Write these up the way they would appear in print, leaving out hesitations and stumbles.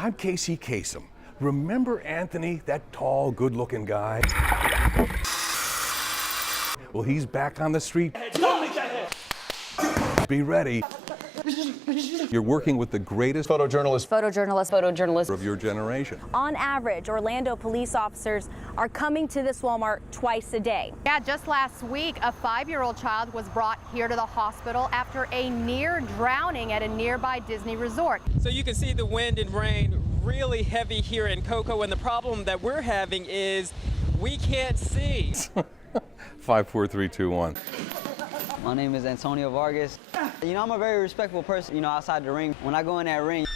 I'm Casey Kasem. Remember Anthony, that tall, good-looking guy? Well, he's back on the street. Be ready. You're working with the greatest photojournalist of your generation. On average, Orlando police officers are coming to this Walmart twice a day. Yeah, just last week, a 5-year-old child was brought here to the hospital after a near drowning at a nearby Disney resort. So you can see the wind and rain really heavy here in Cocoa, and the problem that we're having is we can't see. 5, 4, 3, 2, 1. My name is Antonio Vargas. You know, I'm a very respectful person, you know, outside the ring. When I go in that ring,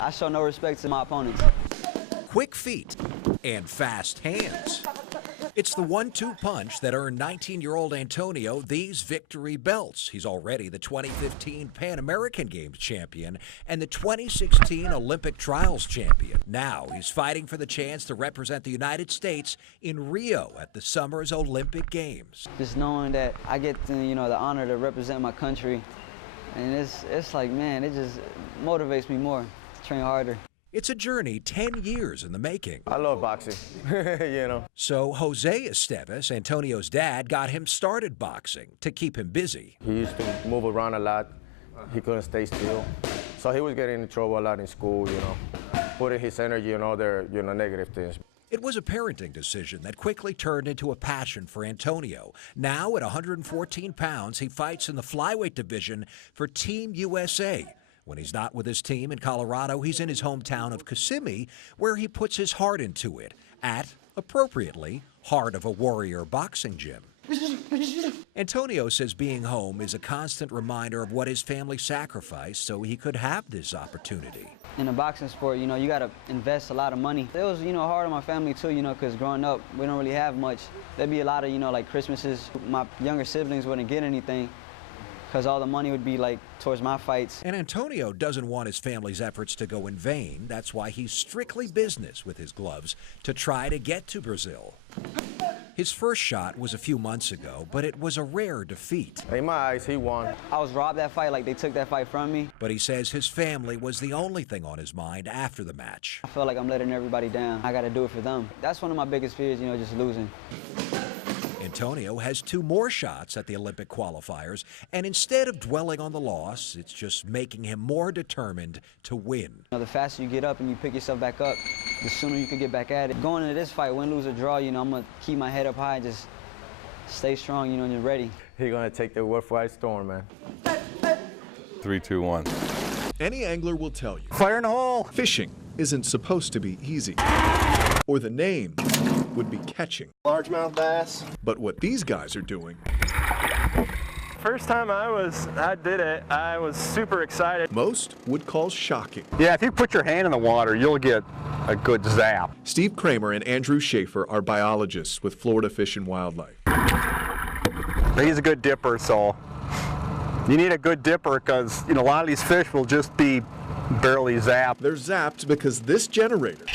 I show no respect to my opponents. Quick feet and fast hands. It's the 1-2 punch that earned 19-year-old Antonio these victory belts. He's already the 2015 Pan American Games champion and the 2016 Olympic Trials champion. Now he's fighting for the chance to represent the United States in Rio at the summer's Olympic Games. Just knowing that I get, you know, the honor to represent my country, and it's like, man, it just motivates me more to train harder. It's a journey 10 years in the making. I love boxing, you know. So Jose Esteves, Antonio's dad, got him started boxing to keep him busy. He used to move around a lot. He couldn't stay still. So he was getting in trouble a lot in school, you know, putting his energy on other, you know, negative things. It was a parenting decision that quickly turned into a passion for Antonio. Now at 114 pounds, he fights in the flyweight division for Team USA. When he's not with his team in Colorado, he's in his hometown of Kissimmee, where he puts his heart into it at, appropriately, Heart of a Warrior boxing gym. Antonio says being home is a constant reminder of what his family sacrificed so he could have this opportunity. In the boxing sport, you know, you got to invest a lot of money. It was, you know, hard on my family too, you know, because growing up, we don't really have much. There'd be a lot of, you know, like Christmases, my younger siblings wouldn't get anything, because all the money would be like towards my fights. And Antonio doesn't want his family's efforts to go in vain. That's why he's strictly business with his gloves to try to get to Brazil. His first shot was a few months ago, but it was a rare defeat. In my eyes, he won. I was robbed that fight, like they took that fight from me. But he says his family was the only thing on his mind after the match. I feel like I'm letting everybody down. I got to do it for them. That's one of my biggest fears, you know, just losing. Antonio has 2 more shots at the Olympic qualifiers, and instead of dwelling on the loss, it's just making him more determined to win. You know, the faster you get up and you pick yourself back up, the sooner you can get back at it. Going into this fight, win, lose, or draw, you know, I'm going to keep my head up high and just stay strong, you know, and you're ready. He's going to take the world by storm, man. 3, 2, 1. Any angler will tell you. Fire in the hole! Fishing isn't supposed to be easy. Or the name would be catching. Largemouth bass. But what these guys are doing. First time I did it, I was super excited. Most would call shocking. Yeah, if you put your hand in the water, you'll get a good zap. Steve Kramer and Andrew Schaefer are biologists with Florida Fish and Wildlife. He's a good dipper, so you need a good dipper because, you know, a lot of these fish will just be barely zapped. They're zapped because this generator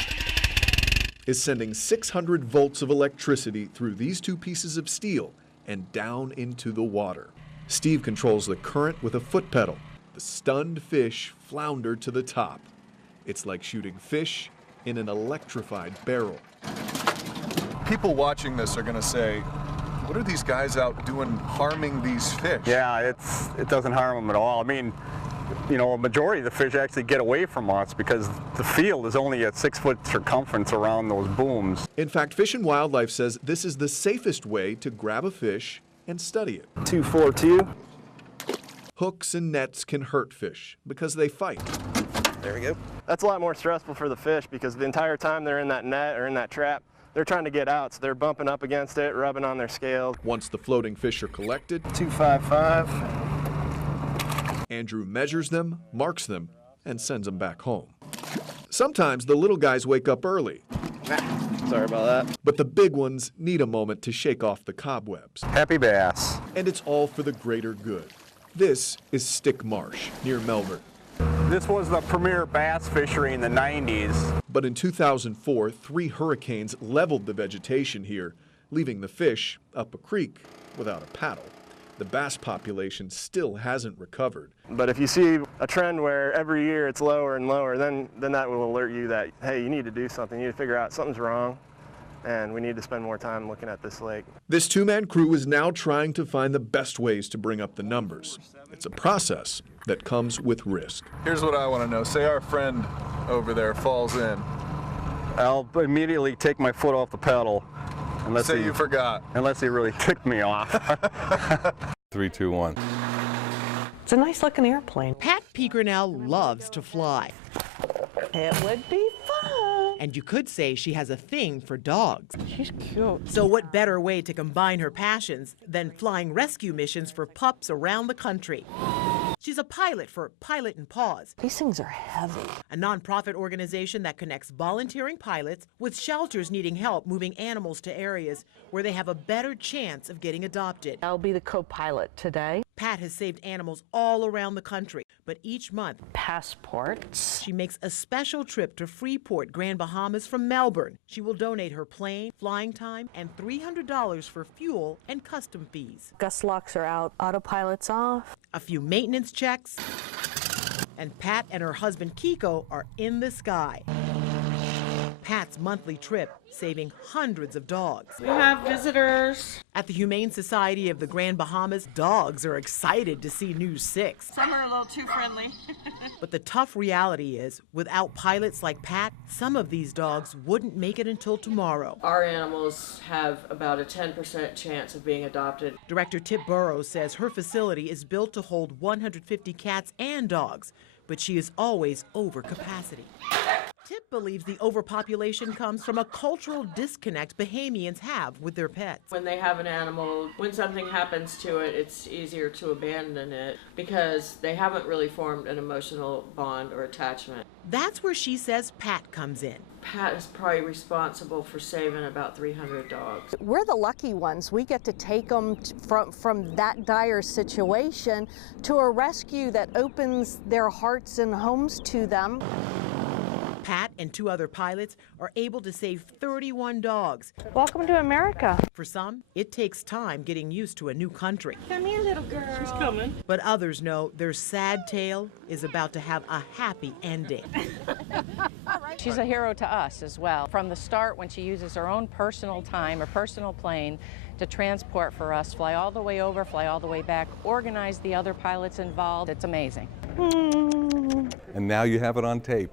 is sending 600 volts of electricity through these 2 pieces of steel and down into the water. Steve controls the current with a foot pedal. The stunned fish flounder to the top. It's like shooting fish in an electrified barrel. People watching this are going to say, what are these guys out doing harming these fish? Yeah, it doesn't harm them at all. I mean, you know, a majority of the fish actually get away from us because the field is only a 6-foot circumference around those booms. In fact, Fish and Wildlife says this is the safest way to grab a fish and study it. 242. Hooks and nets can hurt fish because they fight. There we go. That's a lot more stressful for the fish because the entire time they're in that net or in that trap, they're trying to get out, so they're bumping up against it, rubbing on their scales. Once the floating fish are collected, 255. Andrew measures them, marks them, and sends them back home. Sometimes the little guys wake up early. Sorry about that. But the big ones need a moment to shake off the cobwebs. Happy bass. And it's all for the greater good. This is Stick Marsh, near Melbourne. This was the premier bass fishery in the 90s. But in 2004, 3 hurricanes leveled the vegetation here, leaving the fish up a creek without a paddle. the bass population still hasn't recovered. But if you see a trend where every year it's lower and lower, then that will alert you that, hey, you need to do something. You need to figure out something's wrong, and we need to spend more time looking at this lake. This two-man crew is now trying to find the best ways to bring up the numbers. It's a process that comes with risk. Here's what I want to know. Say our friend over there falls in. I'll immediately take my foot off the pedal. Say you forgot. Unless he really ticked me off. 3, 2, 1. It's a nice looking airplane. Pat Pegrinell loves to fly. It would be fun. And you could say she has a thing for dogs. She's cute. So what better way to combine her passions than flying rescue missions for pups around the country? She's a pilot for Pilot and Paws. These things are heavy. A nonprofit organization that connects volunteering pilots with shelters needing help moving animals to areas where they have a better chance of getting adopted. I'll be the co-pilot today. Pat has saved animals all around the country, but each month, passports. She makes a special trip to Freeport, Grand Bahamas from Melbourne. She will donate her plane, flying time, and $300 for fuel and custom fees. Gust locks are out, autopilot's off. A few maintenance checks, and Pat and her husband Kiko are in the sky. Pat's monthly trip saving hundreds of dogs. We have visitors. At the Humane Society of the Grand Bahamas, dogs are excited to see News 6. Some are a little too friendly. But the tough reality is, without pilots like Pat, some of these dogs wouldn't make it until tomorrow. Our animals have about a 10% chance of being adopted. Director Tip Burrows says her facility is built to hold 150 cats and dogs, but she is always over capacity. Tip believes the overpopulation comes from a cultural disconnect Bahamians have with their pets. When they have an animal, when something happens to it, it's easier to abandon it because they haven't really formed an emotional bond or attachment. That's where she says Pat comes in. Pat is probably responsible for saving about 300 dogs. We're the lucky ones. We get to take them from that dire situation to a rescue that opens their hearts and homes to them. Pat and 2 other pilots are able to save 31 dogs. Welcome to America. For some, it takes time getting used to a new country. Come here, little girl. She's coming. But others know their sad tale is about to have a happy ending. She's a hero to us as well. From the start, when she uses her own personal time or personal plane to transport for us, fly all the way over, fly all the way back, organize the other pilots involved, it's amazing. And now you have it on tape.